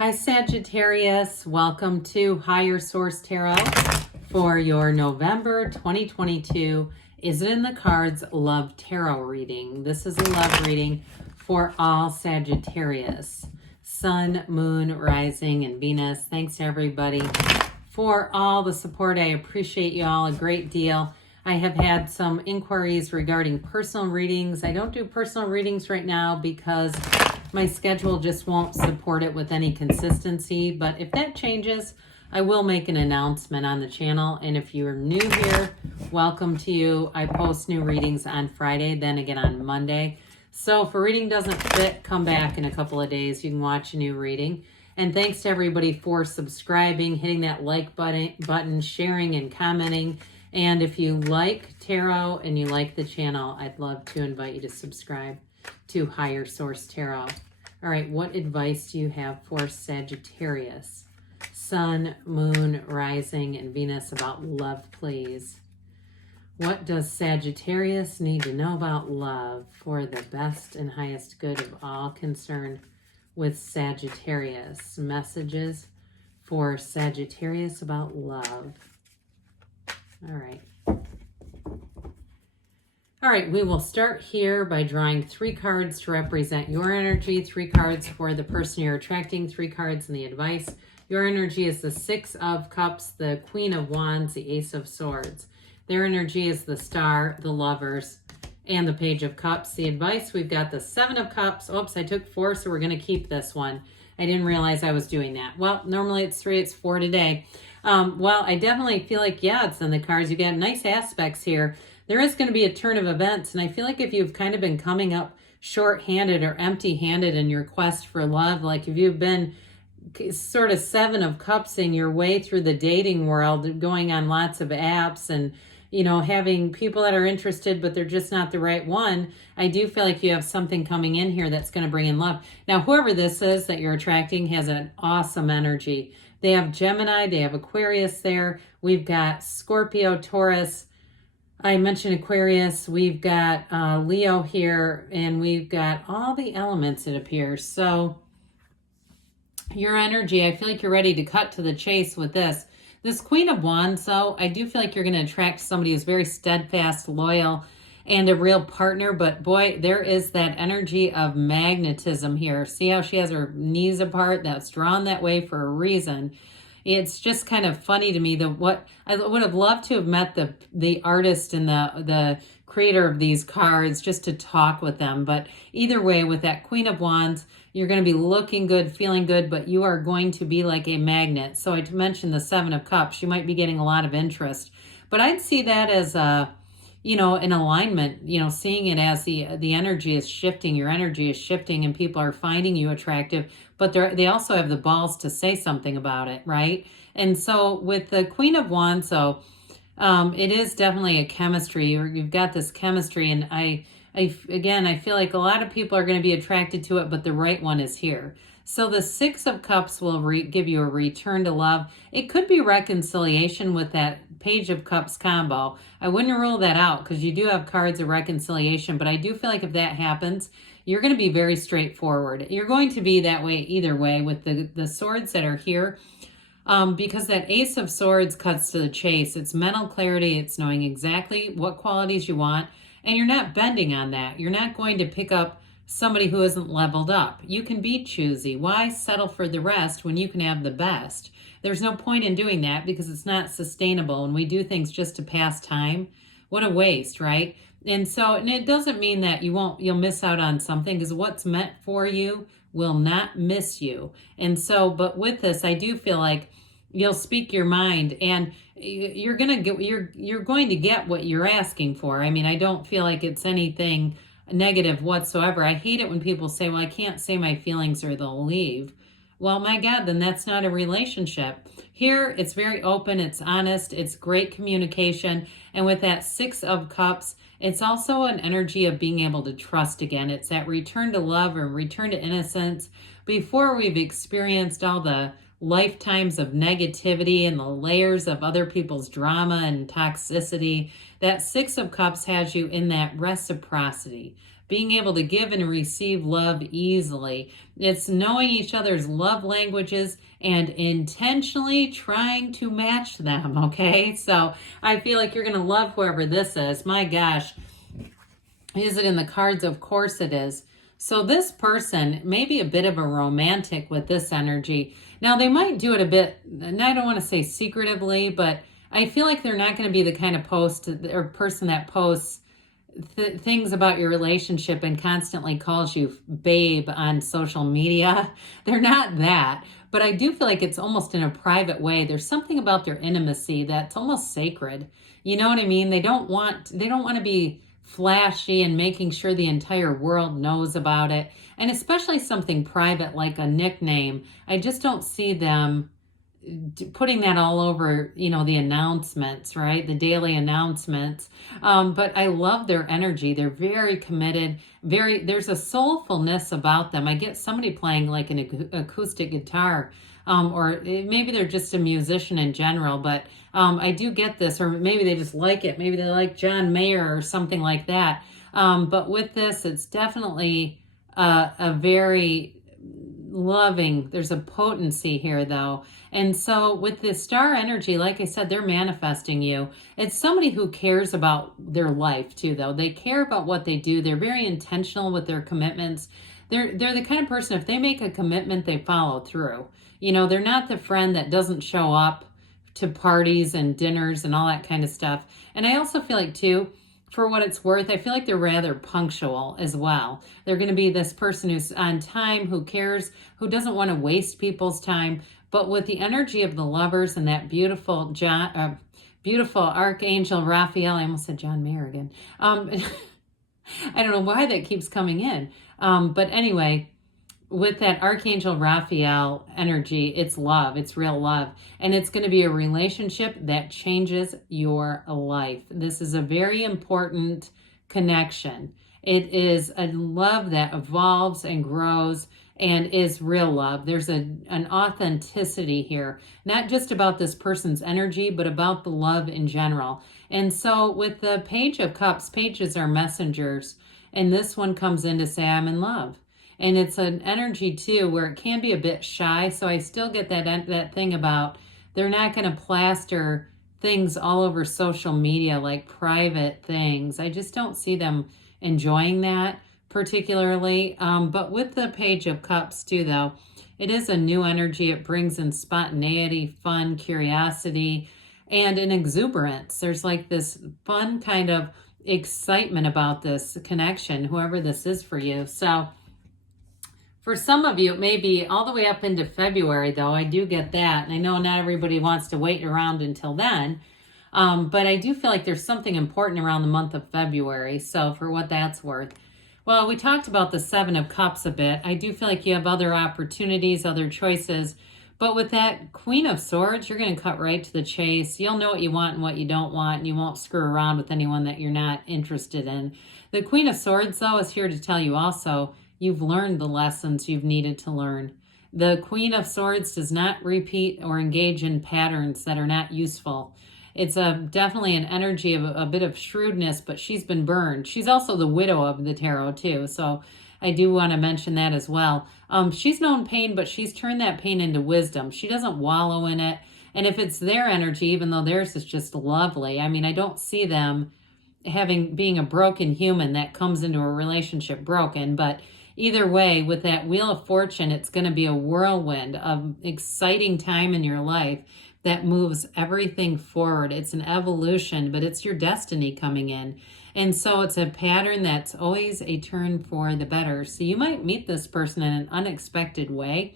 Hi Sagittarius, welcome to Higher Source Tarot for your November 2022 Is It in the Cards Love Tarot reading. This is a love reading for all Sagittarius. Sun, Moon, Rising, and Venus. Thanks to everybody for all the support. I appreciate you all a great deal. I have had some inquiries regarding personal readings. I don't do personal readings right now because my schedule just won't support it with any consistency. But if that changes, I will make an announcement on the channel. And if you're new here, welcome to you. I post new readings on Friday, then again on Monday. So if a reading doesn't fit, come back in a couple of days. You can watch a new reading. And thanks to everybody for subscribing, hitting that like button, sharing and commenting. And if you like tarot and you like the channel, I'd love to invite you to subscribe to Higher Source Tarot. All right, what advice do you have for Sagittarius? Sun, Moon, Rising, and Venus about love, please. What does Sagittarius need to know about love for the best and highest good of all concerned with Sagittarius? Messages for Sagittarius about love. All right. All right, we will start here by drawing 3 cards to represent your energy, 3 cards for the person you're attracting, 3 cards in the advice. Your energy is the 6 of Cups, the Queen of Wands, the Ace of Swords. Their energy is the Star, the Lovers, and the Page of Cups. The advice, we've got the 7 of Cups. Oops, I took 4, so we're going to keep this one. I didn't realize I was doing that. Well, normally it's 3, it's 4 today. Well, I definitely feel like, yeah, it's in the cards. You got nice aspects here. There is going to be a turn of events, and I feel like if you've kind of been coming up short-handed or empty-handed in your quest for love, like if you've been sort of 7 of Cups-ing your way through the dating world, going on lots of apps and, you know, having people that are interested, but they're just not the right one, I do feel like you have something coming in here that's going to bring in love. Now, whoever this is that you're attracting has an awesome energy. They have Gemini, they have Aquarius there. We've got Scorpio, Taurus. I mentioned Aquarius. We've got Leo here, and we've got all the elements, it appears. So your energy, I feel like you're ready to cut to the chase with this. This Queen of Wands, though, I do feel like you're going to attract somebody who's very steadfast, loyal, and a real partner. But boy, there is that energy of magnetism here. See how she has her knees apart? That's drawn that way for a reason. It's just kind of funny to me that what I would have loved to have met the artist and the creator of these cards just to talk with them. But either way, with that Queen of Wands, you're going to be looking good, feeling good, but you are going to be like a magnet. So I mentioned the 7 of Cups. You might be getting a lot of interest. But I'd see that as a, you know, an alignment, you know, seeing it as the energy is shifting, your energy is shifting and people are finding you attractive, but they also have the balls to say something about it, right? And so with the Queen of Wands, so it is definitely a chemistry. You've got this chemistry, and again, I feel like a lot of people are going to be attracted to it, but the right one is here. So the 6 of Cups will give you a return to love. It could be reconciliation with that Page of Cups combo. I wouldn't rule that out because you do have cards of reconciliation, but I do feel like if that happens, you're going to be very straightforward. You're going to be that way either way with the swords that are here. Because that Ace of Swords cuts to the chase. It's mental clarity. It's knowing exactly what qualities you want. And you're not bending on that. You're not going to pick up somebody who isn't leveled up. You can be choosy. Why settle for the rest when you can have the best? There's no point in doing that because it's not sustainable. And we do things just to pass time. What a waste, right? And it doesn't mean that you'll miss out on something, because what's meant for you will not miss you. And so, but with this, I do feel like you'll speak your mind, and you're going to get what you're asking for. I mean, I don't feel like it's anything negative whatsoever. I hate it when people say, well, I can't say my feelings or they'll leave. Well, my God, then that's not a relationship. Here, it's very open, it's honest, it's great communication. And with that 6 of Cups, it's also an energy of being able to trust again. It's that return to love or return to innocence before we've experienced all the lifetimes of negativity and the layers of other people's drama and toxicity. That 6 of Cups has you in that reciprocity. being able to give and receive love easily. It's knowing each other's love languages and intentionally trying to match them, okay? So I feel like you're going to love whoever this is. My gosh. Is it in the cards? Of course it is. So this person may be a bit of a romantic with this energy. Now they might do it a bit, and I don't want to say secretively, but I feel like they're not going to be the kind of post or person that posts things about your relationship and constantly calls you babe on social media. They're not that, but I do feel like it's almost in a private way. There's something about their intimacy that's almost sacred. You know what I mean? They don't want to be flashy and making sure the entire world knows about it. And especially something private like a nickname. I just don't see them putting that all over, the announcements, right? The daily announcements. But I love their energy. They're very committed. There's a soulfulness about them. I get somebody playing like an acoustic guitar, or maybe they're just a musician in general, but I do get this, or maybe they just like it. Maybe they like John Mayer or something like that. But with this, it's definitely a very loving. There's a potency here though. And so with the star energy, like I said, they're manifesting you. It's somebody who cares about their life too, though. They care about what they do. They're very intentional with their commitments. They're the kind of person, if they make a commitment, they follow through. They're not the friend that doesn't show up to parties and dinners and all that kind of stuff. And I also feel like too, for what it's worth, I feel like they're rather punctual as well. They're going to be this person who's on time, who cares, who doesn't want to waste people's time. But with the energy of the Lovers and that beautiful Archangel Raphael, I almost said John Mayer again. I don't know why that keeps coming in. But anyway, with that Archangel Raphael energy, it's love. It's real love. And it's going to be a relationship that changes your life. This is a very important connection. It is a love that evolves and grows and is real love. There's an authenticity here, not just about this person's energy, but about the love in general. And so with the Page of Cups, pages are messengers, and this one comes in to say, I'm in love. And it's an energy too where it can be a bit shy. So I still get that thing about they're not going to plaster things all over social media like private things. I just don't see them enjoying that particularly. But with the Page of Cups too, though, it is a new energy. It brings in spontaneity, fun, curiosity, and an exuberance. There's like this fun kind of excitement about this connection, whoever this is for you. So for some of you, it may be all the way up into February, though. I do get that. And I know not everybody wants to wait around until then. But I do feel like there's something important around the month of February. So for what that's worth. Well, we talked about the Seven of Cups a bit. I do feel like you have other opportunities, other choices. But with that Queen of Swords, you're going to cut right to the chase. You'll know what you want and what you don't want. And you won't screw around with anyone that you're not interested in. The Queen of Swords, though, is here to tell you also, you've learned the lessons you've needed to learn. The Queen of Swords does not repeat or engage in patterns that are not useful. It's definitely an energy of a bit of shrewdness, but she's been burned. She's also the widow of the tarot too, so I do want to mention that as well. She's known pain, but she's turned that pain into wisdom. She doesn't wallow in it, and if it's their energy, even though theirs is just lovely, I mean, I don't see them being a broken human that comes into a relationship broken, but either way, with that Wheel of Fortune, it's going to be a whirlwind of exciting time in your life that moves everything forward. It's an evolution, but it's your destiny coming in. And so it's a pattern that's always a turn for the better. So you might meet this person in an unexpected way.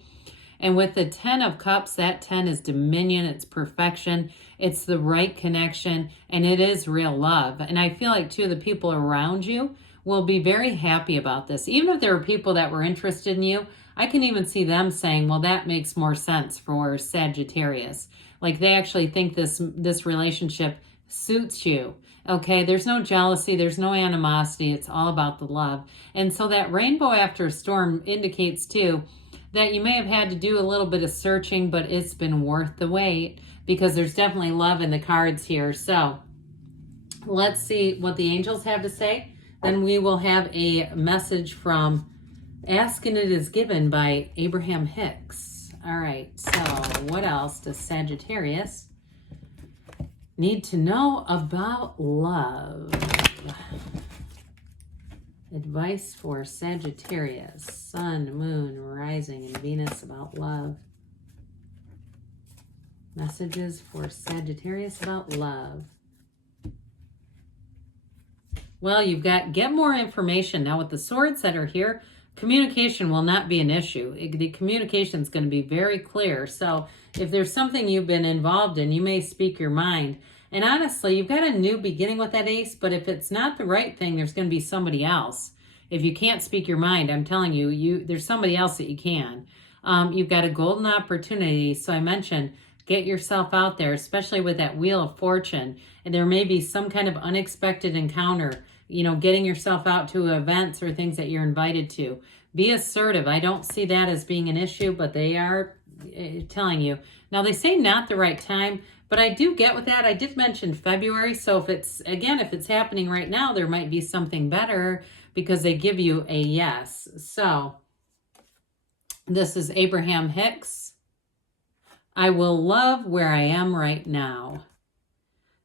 And with the 10 of Cups, that 10 is dominion, it's perfection, it's the right connection, and it is real love. And I feel like, too, the people around you will be very happy about this. Even if there are people that were interested in you, I can even see them saying, well, that makes more sense for Sagittarius. Like they actually think this relationship suits you. Okay, there's no jealousy, there's no animosity, it's all about the love. And so that rainbow after a storm indicates too that you may have had to do a little bit of searching, but it's been worth the wait because there's definitely love in the cards here. So let's see what the angels have to say. Then we will have a message from Ask and It Is Given by Abraham Hicks. All right, so what else does Sagittarius need to know about love? Advice for Sagittarius, Sun, Moon, Rising, and Venus about love. Messages for Sagittarius about love. Well, you've got get more information. Now with the swords that are here, communication will not be an issue. The communication is going to be very clear. So if there's something you've been involved in, you may speak your mind. And honestly, you've got a new beginning with that ace, but if it's not the right thing, there's going to be somebody else. If you can't speak your mind, I'm telling you, there's somebody else that you can. You've got a golden opportunity. So I mentioned, get yourself out there, especially with that Wheel of Fortune. And there may be some kind of unexpected encounter, you know, getting yourself out to events or things that you're invited to. Be assertive. I don't see that as being an issue, but they are telling you. Now, they say not the right time, but I do get with that. I did mention February. So if it's happening right now, there might be something better because they give you a yes. So this is Abraham Hicks. I will love where I am right now.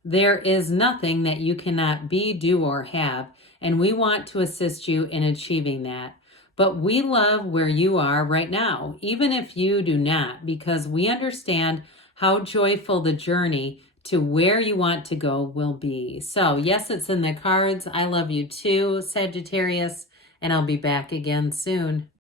There is nothing that you cannot be, do, or have, and we want to assist you in achieving that. But we love where you are right now, even if you do not, because we understand how joyful the journey to where you want to go will be. So yes, it's in the cards. I love you too, Sagittarius, and I'll be back again soon.